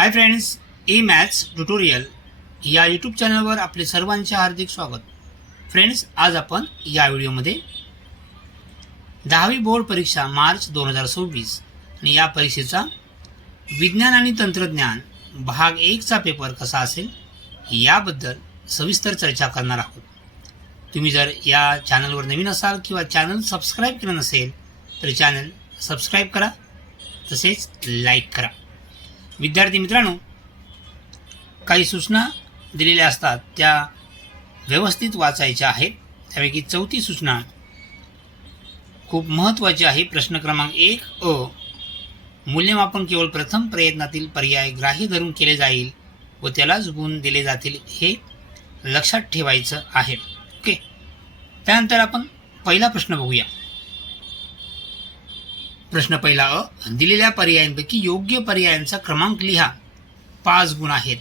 Hi friends, E maths tutorial या YouTube चॅनलवर आपले सर्वांचे हार्दिक स्वागत. फ्रेंड्स, आज आपण या व्हिडिओमध्ये 10वी बोर्ड परीक्षा मार्च 2026 आणि या परीक्षेचा विज्ञान आणि तंत्रज्ञान भाग 1 चा पेपर कसा असेल याबद्दल सविस्तर चर्चा करणार आहोत. तुम्ही जर या चॅनलवर नवीन असाल किंवा चॅनल सबस्क्राईब केलं नसेल तर चॅनल सबस्क्राईब करा, तसेच लाईक करा. विद्यार्थी मित्रांनो, काही सूचना दिलेल्या असतात त्या व्यवस्थित वाचायच्या आहेत. त्यापैकी 4थी सूचना खूप महत्त्वाची आहे. प्रश्न क्रमांक 1 अ, मूल्यमापन केवळ प्रथम प्रयत्नातील पर्याय ग्राह्य धरून केले जाईल व त्यालाच गुण दिले जातील हे लक्षात ठेवायचं आहे. ओके, त्यानंतर आपण पहिला प्रश्न बघूया. प्रश्न पहिला अ, दिलेल्या पर्यायांपैकी योग्य पर्यायांचा क्रमांक लिहा. 5 गुण आहेत.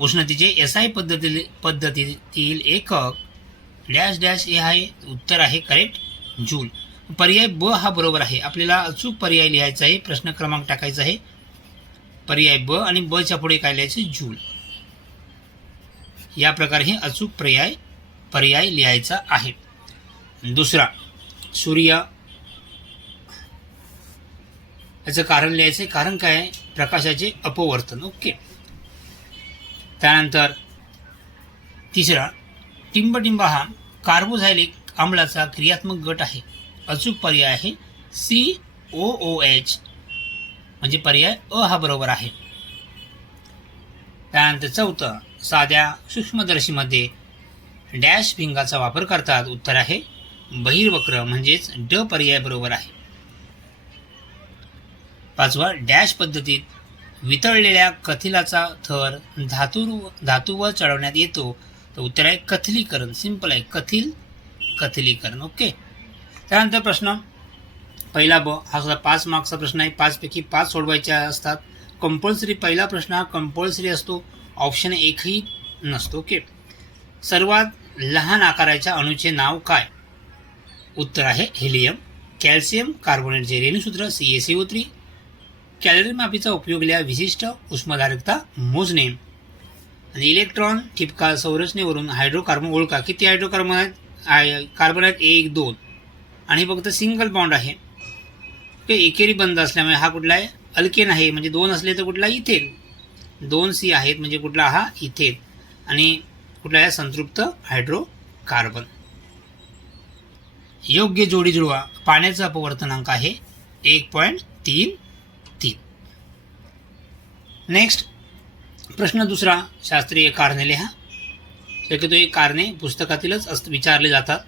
उष्णतेचे एसआय पद्धतीतील एकक डॅश डॅश हे आहे. उत्तर आहे करेक्ट जूल. पर्याय ब हा बरोबर आहे. आपल्याला अचूक पर्याय लिहायचा आहे. प्रश्न क्रमांक टाकायचा आहे पर्याय ब आणि ब च्या पुढे काय लिहायचे जूल. या प्रकारे हे अचूक पर्याय लिहायचा आहे. दुसरा, सूर्य, याचं कारण लिहायचं. कारण काय आहे? प्रकाशाचे अपवर्तन. ओके. त्यानंतर तिसरा, टिंबटिंब हा कार्बोझायलिक आम्लाचा क्रियात्मक गट आहे. अचूक पर्याय आहे COOH, म्हणजे पर्याय अ हा बरोबर आहे. त्यानंतर चौथं, साध्या सूक्ष्मदर्शीमध्ये डॅश भिंगाचा वापर करतात. उत्तर आहे बहिर्वक्र, म्हणजेच ड पर्याय बरोबर आहे. पाचवा, डॅश पद्धतीत वितळलेल्या कथिलाचा थर धातूवर चढवण्यात येतो. तर उत्तर आहे कथिलीकरण. सिंपल आहे, कथिलीकरण. ओके. त्यानंतर प्रश्न पहिला ब हा सुद्धा 5 मार्क्सचा प्रश्न आहे. 5 पैकी 5 सोडवायचे असतात. कंपल्सरी पहिला प्रश्न हा कंपल्सरी असतो. ऑप्शन एकही नसतो. ओके. सर्वात लहान आकाराच्या अणूचे नाव काय? उत्तर आहे हेलियम. कॅल्शियम कार्बोनेटचे रेणूसूत्र CaCO3. कॅलरी मापीचा उपयोग लिहा. विशिष्ट उष्मधारकता मोजणे. आणि इलेक्ट्रॉन ठिपका संरचनेवरून हायड्रोकार्बन ओळखा. किती हायड्रोकार्बन आहेत? कार्बन आहेत 1, 2 आणि फक्त सिंगल बॉन्ड आहे. ते एकेरी बंद असल्यामुळे हा कुठला आहे? अल्केन आहे. म्हणजे 2 असले तर कुठला? इथेन. 2 C आहेत म्हणजे कुठला? हा इथेन. आणि कुठला आहे? संतृप्त हायड्रोकार्बन. योग्य जोडी जुळवा. पाण्याचा अपवर्तनांक आहे 1.33. नेक्स्ट प्रश्न दुसरा, शास्त्रीय कारणे लिहा. शक्यतो हे कारणे पुस्तकातीलच विचारले जातात.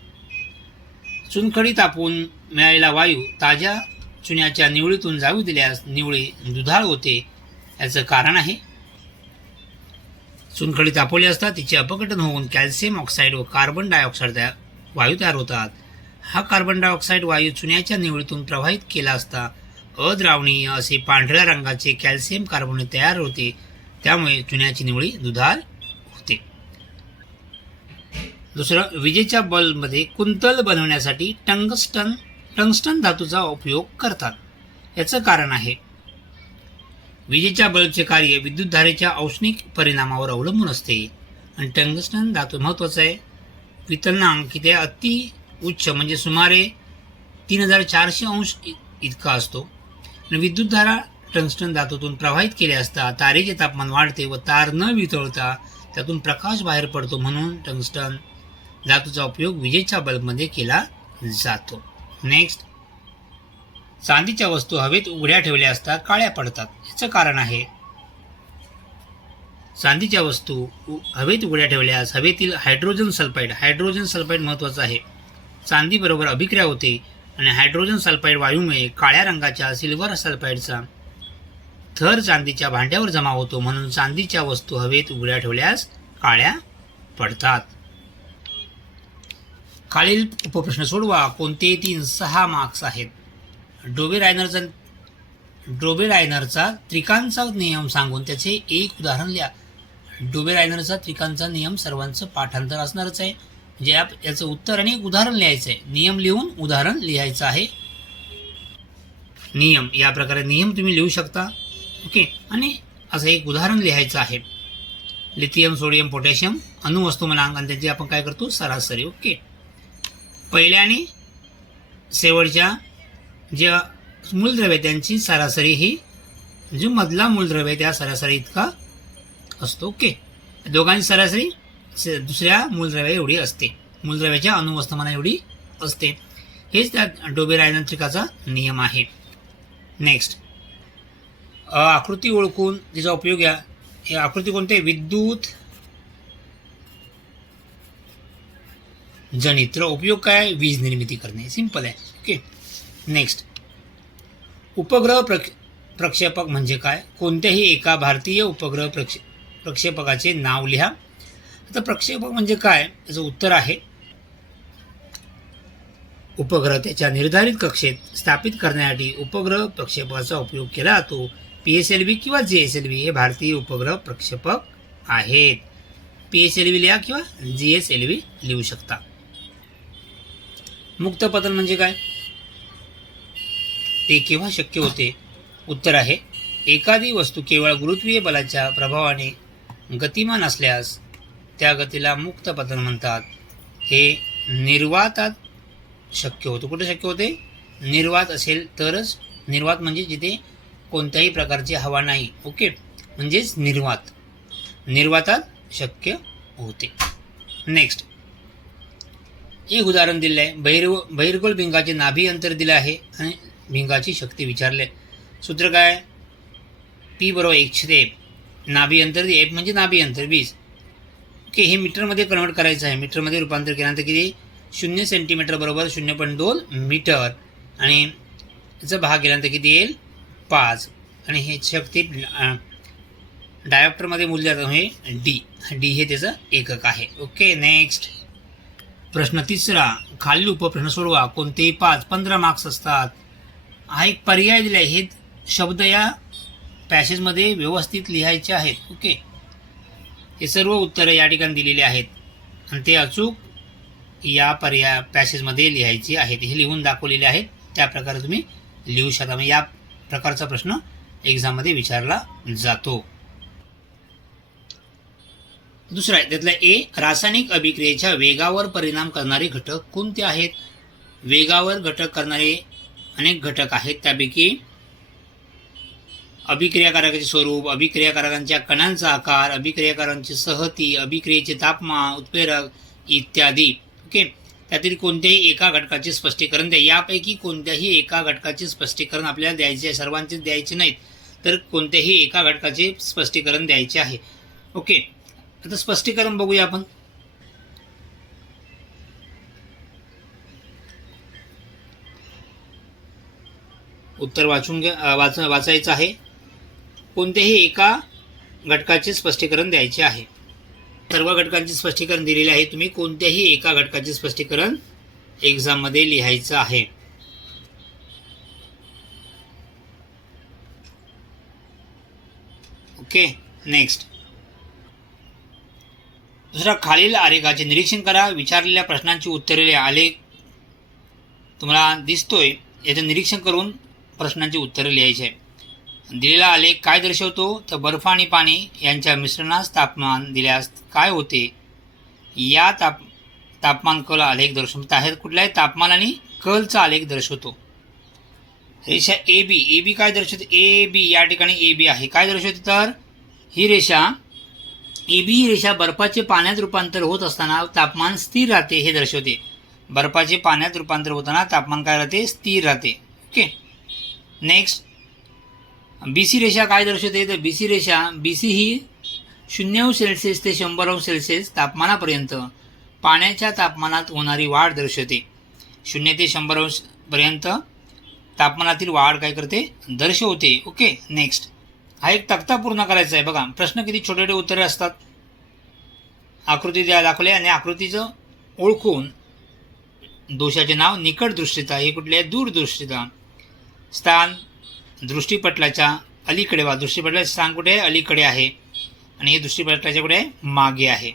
चुनखडी तापून मिळालेला वायू ताज्या चुन्याच्या निवळीतून जाऊ दिल्यास निवळी दुधाळ होते. याचं कारण आहे चुनखडी तापवली असता तिचे अपघटन होऊन कॅल्शियम ऑक्साईड व कार्बन डायऑक्साईड वायू तयार होतात. हा कार्बन डायऑक्साईड वायू चुन्याच्या निवळीतून प्रवाहित केला असता अद्रावणीय असे पांढऱ्या रंगाचे कॅल्शियम कार्बोनेट तयार होते. त्यामुळे चुन्याची निवळी दुधाळ होते. दुसरं, विजेच्या बल्बमध्ये कुंतल बनवण्यासाठी टंगस्टन धातूचा उपयोग करतात. याचं कारण आहे विजेच्या बल्बचे कार्य विद्युतधारेच्या औष्णिक परिणामावर अवलंबून असते आणि टंगस्टन धातू महत्त्वाचा आहे. वितरणांक किती अति उच्च म्हणजे सुमारे 3400 अंश इतका असतो. आणि विद्युतधारा टंगस्टन धातूतून प्रवाहित केले असता तारेचे तापमान वाढते व तार न वितळता त्यातून प्रकाश बाहेर पडतो. म्हणून टंगस्टन धातूचा उपयोग विजेच्या बल्बमध्ये केला जातो. नेक्स्ट, चांदीच्या वस्तू हवेत उघड्या ठेवल्या असता काळ्या पडतात. याचं कारण आहे चांदीच्या वस्तू हवेत उघड्या ठेवल्यास हवेतील हायड्रोजन सल्फाईड महत्त्वाचं आहे. चांदी बरोबर अभिक्रिया होते आणि हायड्रोजन सल्फाईड वायूमुळे काळ्या रंगाच्या सिल्वर सल्फाईडचा थर चांदीच्या भांड्यावर जमा होतो. म्हणून चांदीच्या वस्तू हवेत उघड्या ठेवल्यास काळ्या पडतात. खालील उपप्रश्न सोडवा. कोणते 6 मार्क्स आहेत? डोबेरायनरचा त्रिकांचा नियम सांगून त्याचे एक उदाहरण लिहा. डोबेरायनरचा त्रिकांचा नियम सर्वांचं पाठांतर असणारच आहे. म्हणजे याचं उत्तर आणि एक उदाहरण लिहायचं आहे. नियम लिहून उदाहरण लिहायचं आहे. नियम या प्रकारे नियम तुम्ही लिहू शकता. ओके. आणि असं एक उदाहरण लिहायचं आहे. लिथियम, सोडियम, पोटॅशियम अणुवस्तुमानांक आणि त्याची आपण काय करतो सरासरी. ओके. पहिल्या आणि शेवटच्या जे मूलद्रव्य त्यांची सरासरी ही जो मधला मूलद्रव्य त्या सरासरी इतका असतो. ओके. दोघांची सरासरी दुसऱ्या मूलद्रव्या एवढी असते, मूलद्रव्याच्या अणुवस्तुमाना एवढी असते. हेच त्या डोबेराय-यांत्रिकाचा नियम आहे. नेक्स्ट, आकृती ओळखून तिचा उपयोग या. हे आकृती कोणते? विद्युत जनित्र. उपयोग काय? वीज निर्मिती करणे. सिंपल आहे. ओके. नेक्स्ट, उपग्रह प्रक्षेपक म्हणजे काय? कोणत्याही एका भारतीय उपग्रह प्रक्षेपकाचे नाव लिहा. आता प्रक्षेपक म्हणजे काय याचं उत्तर आहे, उपग्रह त्याच्या निर्धारित कक्षेत स्थापित करण्यासाठी उपग्रह प्रक्षेपकाचा उपयोग केला जातो. PSLV किंवा GSLV हे भारतीय उपग्रह प्रक्षेपक आहेत. PSLV लिहा किंवा GSLV लिहू शकता. मुक्त पतन म्हणजे काय? ते केव्हा शक्य होते? उत्तर आहे, एखादी वस्तू केवळ गुरुत्वीय बलाच्या प्रभावाने गतिमान असल्यास त्या गतीला मुक्त पतन म्हणतात. हे निर्वातात शक्य होतं. कुठे शक्य होते? निर्वात असेल तरच. निर्वात म्हणजे जिथे कोणत्याही प्रकारची हवा नाही. ओके. म्हणजेच निर्वातात शक्य होते. नेक्स्ट, एक उदाहरण दिलं आहे. बहिर्गोळ भिंगाचे नाभी अंतर दिलं आहे आणि भिंगाची शक्ती विचारले. सूत्र काय? P = 1/F. नाभी अंतर F म्हणजे नाभी अंतर 20. ओके. हे मीटरमध्ये कन्वर्ट करायचं आहे. मीटरमध्ये रूपांतर केल्यानंतर किती? 0 सेंटीमीटर बरोबर 0.2 मीटर आणि याचा भाग केल्यानंतर किती येईल? 5. आणि हे शक्ती डायोप्टरमध्ये मोजले जातं हे D हे त्याचं एकक आहे. ओके. नेक्स्ट, प्रश्न 3. खालील उपप्रश्न सोडवा. कोणतेही 5-15 मार्क्स असतात. हा एक पर्याय दिला आहे. हे शब्द या पॅसेजमध्ये व्यवस्थित लिहायचे आहेत. ओके. हे सर्व उत्तरं या ठिकाणी दिलेली आहेत आणि ते अचूक या पॅसेजमध्ये लिहायची आहेत. हे लिहून दाखवलेले आहेत. त्या प्रकारे तुम्ही लिहू शकता. म्हणजे या प्रकारचा प्रश्न एक्झाममध्ये विचारला जातो. दुसरा आहे त्यातला A, रासायनिक अभिक्रियेच्या वेगावर परिणाम करणारे घटक कोणते आहेत? वेगावर घटक करणारे अनेक घटक आहेत. त्यापैकी अभिक्रियाकारकाचे स्वरूप, अभिक्रियाकारकांच्या कणांचा आकार, अभिक्रियाकारांची सहती, अभिक्रियेचे तापमान, उत्प्रेरक इत्यादी. ओके. त्यातील कोणत्याही एका घटकाचे स्पष्टीकरण द्या. यापैकी कोणत्याही एका घटकाचे स्पष्टीकरण आपल्याला द्यायचे आहे. सर्वांचेच द्यायचे नाहीत, तर कोणत्याही एका घटकाचे स्पष्टीकरण द्यायचे आहे. ओके. आता स्पष्टीकरण बघूया आपण. उत्तर वाचायचं आहे. कोणत्याही एका घटकाचे स्पष्टीकरण द्यायचे आहे. सर्व घटकांचे स्पष्टीकरण दिलेले आहे. तुम्ही कोणत्याही एका घटकाचे स्पष्टीकरण एक्झाममध्ये लिहायचं आहे. ओके. नेक्स्ट, दुसरा, खालील आलेखाचे निरीक्षण करा. विचारलेल्या प्रश्नांची उत्तरे लिहा. आलेख तुम्हाला दिसतोय, याचं निरीक्षण करून प्रश्नांची उत्तरे लिहायची आहे. दिलेला आलेख काय दर्शवतो? तर बर्फ आणि पाणी यांच्या मिश्रणास तापमान दिल्यास काय होते? या तापमान कल आलेख दर्शवतो आहे. कुठला आहे? तापमान आणि कलचा आलेख दर्शवतो. रेषा AB काय दर्शवते? AB या ठिकाणी AB आहे. काय दर्शवते? तर ही रेषा AB ही रेषा बर्फाचे पाण्यात रूपांतर होत असताना तापमान स्थिर राहते हे दर्शवते. बर्फाचे पाण्यात रूपांतर होताना तापमान काय राहते? स्थिर राहते. ओके. नेक्स्ट, BC रेषा काय दर्शवते? तर BC रेषा BC ही 0°C ते 100°C तापमानापर्यंत पाण्याच्या तापमानात होणारी वाढ दर्शवते. 0 ते 100° पर्यंत तापमानातील वाढ काय करते? दर्शवते. ओके. नेक्स्ट, हा एक तक्ता पूर्ण करायचा आहे. बघा, प्रश्न किती छोटे छोटे उत्तरे असतात. आकृती दाखवली आणि आकृतीचं ओळखून दोषाचे नाव. निकट दृष्टिता हे कुठले आहे? दूरदृष्टिता. स्थान दृष्टिपटलाच्या अलीकडे. दृष्टिपटलाचे स्थान कुठे आहे? अलीकडे आहे आणि हे दृष्टिपटलाच्या कुठे आहे? मागे आहे.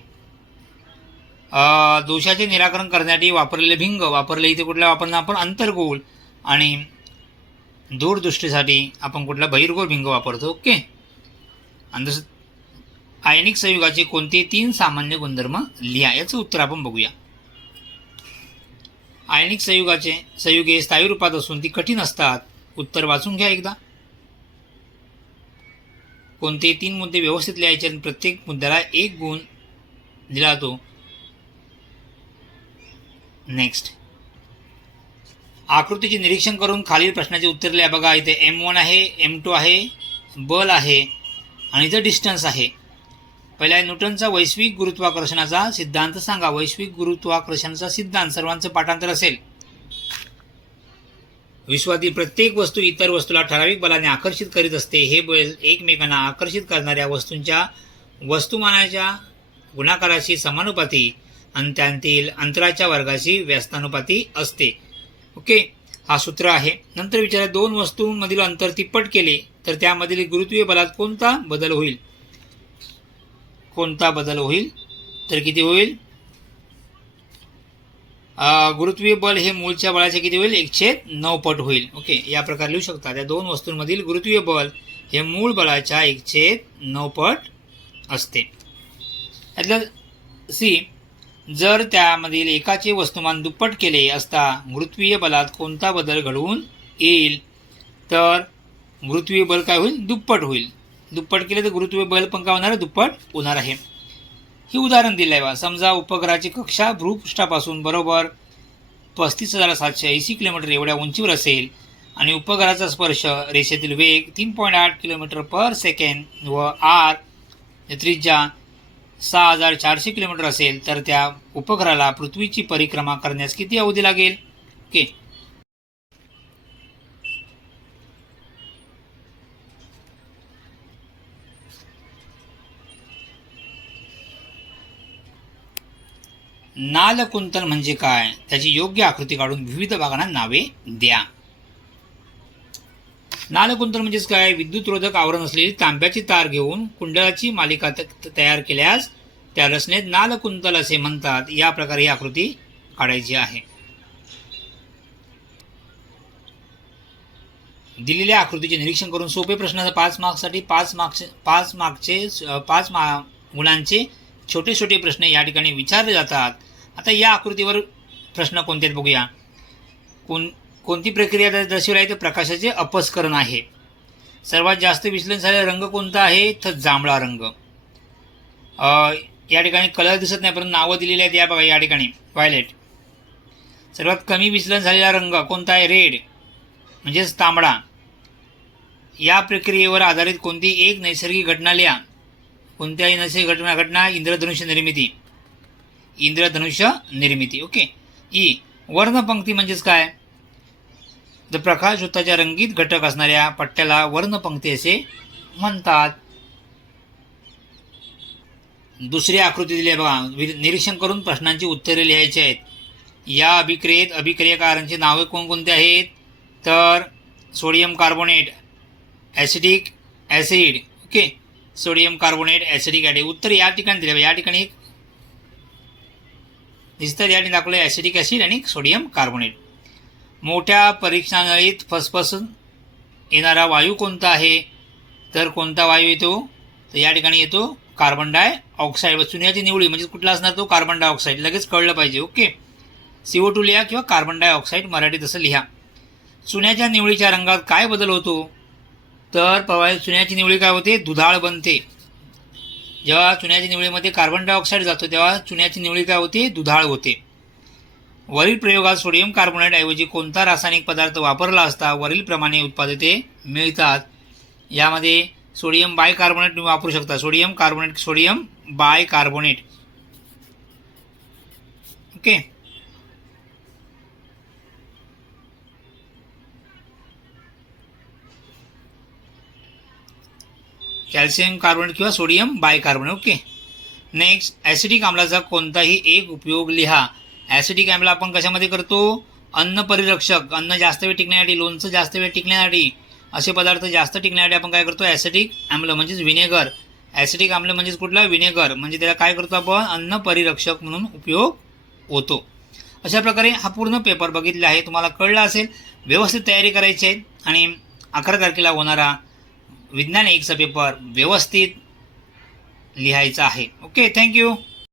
दोषाचे निराकरण करण्यासाठी वापरलेले भिंग वापरले. इथे कुठला वापरणार आपण? अंतर्गोल. आणि दूरदृष्टीसाठी आपण कुठला बहिर्गोल भिंग वापरतो. ओके. आणि दुसरं, आयनिक संयुगाचे कोणते 3 सामान्य गुणधर्म लिहा. याचं उत्तर आपण बघूया. आयनिक संयुगे स्थायी रूपात असून ती कठीण असतात. उत्तर वाचून घ्या एकदा. कोणते 3 मुद्दे व्यवस्थित लिहायचे आणि प्रत्येक मुद्द्याला 1 गुण दिला जातो. नेक्स्ट, आकृतीचे निरीक्षण करून खालील प्रश्नाचे उत्तर लिहा. बघा, इथे M1 आहे, M2 आहे, बल आहे आणि इथं डिस्टन्स आहे. पहिला आहे, न्यूटनचा वैश्विक गुरुत्वाकर्षणाचा सिद्धांत सांगा. वैश्विक गुरुत्वाकर्षणाचा सिद्धांत सर्वांचं पाठांतर असेल. विश्वातील प्रत्येक वस्तू इतर वस्तूला ठराविक बलाने आकर्षित करीत असते. हे बल एकमेकांना आकर्षित करणाऱ्या वस्तूंच्या वस्तुमानाच्या गुणाकाराशी समानुपाती आणि त्यांतील अंतराच्या वर्गाशी व्यस्तानुपाती असते. ओके, हा सूत्र आहे. नंतर विचारा, 2 वस्तूंमधील अंतर तिप्पट केले तर त्यामधील गुरुत्वीय बलात कोणता बदल होईल? कोणता बदल होईल? तर किती होईल? गुरुत्वीय बल हे मूळच्या बळाचे किती होईल? 1/9 पट होईल. ओके, या प्रकारे लिहू शकता. त्या 2 वस्तूंमधील गुरुत्वीय बल हे मूळ बळाच्या 1/9 पट असते. यातलं सी, जर त्यामधील एकाचे वस्तुमान दुप्पट केले असता गुरुत्वीय बलात कोणता बदल घडवून येईल? तर गुरुत्वीय बल काय होईल? दुप्पट होईल. दुप्पट केले तर गुरुत्वीय बल पण काय होणार? दुप्पट होणार आहे. हे उदाहरण दिलं आहे बा. समजा उपग्रहाची कक्षा भूपृष्ठापासून बरोबर 35,780 किलोमीटर एवढ्या उंचीवर असेल आणि उपग्रहाचा स्पर्श रेषेतील वेग 3.8 किलोमीटर पर सेकंड व आर त्रिज्या 6,400 किलोमीटर असेल तर त्या उपग्रहाला पृथ्वीची परिक्रमा करण्यास किती अवधी लागेल? ओके, नालकुंतल म्हणजे काय? त्याची योग्य आकृती काढून विविध भागांना नावे द्या. नालकुंतल म्हणजेच काय? विद्युतरोधक आवरण असलेली तांब्याची तार घेऊन कुंडलाची मालिका तयार केल्यास त्या रचनेत नालकुंतल असे म्हणतात. या प्रकारे ही आकृती काढायची आहे. दिलेल्या आकृतीचे निरीक्षण करून सोपे प्रश्न 5 मार्क्ससाठी 5 गुणांचे छोटे छोटे प्रश्न या ठिकाणी विचारले जातात. आता या आकृतीवर प्रश्न कोणते आहेत बघूया. कोणती प्रक्रिया दर्शवली आहे? तर प्रकाशाचे अपस्करण आहे. सर्वात जास्त विचलन झालेला रंग कोणता आहे? तर जांभळा रंग. या ठिकाणी कलर दिसत नाही परंतु नावं दिलेली आहेत. या बघा, या ठिकाणी व्हायलेट. सर्वात कमी विचलन झालेला रंग कोणता आहे? रेड म्हणजेच तांबडा. या प्रक्रियेवर आधारित कोणती एक नैसर्गिक घटना लिहा. कोणत्याही नैसर्गिक घटना इंद्रधनुष्य निर्मिती. इंद्रधनुष्य निर्मिती. ओके. ई, वर्णपंक्ती म्हणजेच काय? तर प्रकाश वृत्ताच्या रंगीत घटक असणाऱ्या पट्ट्याला वर्णपंक्ती असे म्हणतात. दुसरी आकृती दिली आहे बघा. निरीक्षण करून प्रश्नांची उत्तरे लिहायची आहेत. या अभिक्रियेत अभिक्रियकारांची नावे कोणकोणती आहेत? तर sodium carbonate, acidic acid. Okay, sodium carbonate, acidic acid. उत्तर या ठिकाणी दिले. या ठिकाणी दिसतं, या ठिकाणी दाखवलं ॲसिडिक ॲसिड आणि सोडियम कार्बोनेट. मोठ्या परीक्षानळीत फसफसून येणारा वायू कोणता आहे? तर कोणता वायू येतो? तर या ठिकाणी येतो कार्बन डायऑक्साईड. चुन्याची निवळी म्हणजे कुठला असणार? तो कार्बन डायऑक्साईड. लगेच कळलं पाहिजे. ओके, CO2 लिहा किंवा कार्बन डायऑक्साईड मराठीत असं लिहा. चुन्याच्या निवळीच्या रंगात काय बदल होतो? तर चुन्याची निवळी काय होते? दुधाळ बनते. जेव्हा चुन्याच्या निवळीमध्ये कार्बन डायऑक्साईड जातो तेव्हा चुन्याची निवळी काय होते? दुधाळ होते. वरील प्रयोगात सोडियम कार्बोनेट ऐवजी कोणता रासायनिक पदार्थ वापरला असता वरील प्रमाणे उत्पादिते मिळतात? यामध्ये सोडियम बायकार्बोनेट तुम्ही वापरू शकता. Sodium carbonate, sodium bicarbonate. Okay, calcium carbonate किंवा sodium bicarbonate. Okay. Next, acidic आम्लाचा कोणताही एक उपयोग लिहा. ॲसिडिक आम्ल आपण कशामध्ये करतो? अन्न परिरक्षक, अन्न जास्त वेळ टिकण्यासाठी, लोणचं जास्त वेळ टिकण्यासाठी, असे पदार्थ जास्त टिकण्यासाठी आपण काय करतो? ॲसिडिक आम्ल म्हणजेच विनेगर. ॲसिडिक आम्ल म्हणजेच कुठला? विनेगर. म्हणजे त्याला काय करतो आपण? अन्न परिरक्षक म्हणून उपयोग होतो. अशा प्रकारे हा पूर्ण पेपर बघितला आहे, तुम्हाला कळलं असेल. व्यवस्थित तयारी करायची आहे आणि 11 तारखेला होणारा विज्ञान 1चा पेपर व्यवस्थित लिहायचा आहे. Okay, thank you.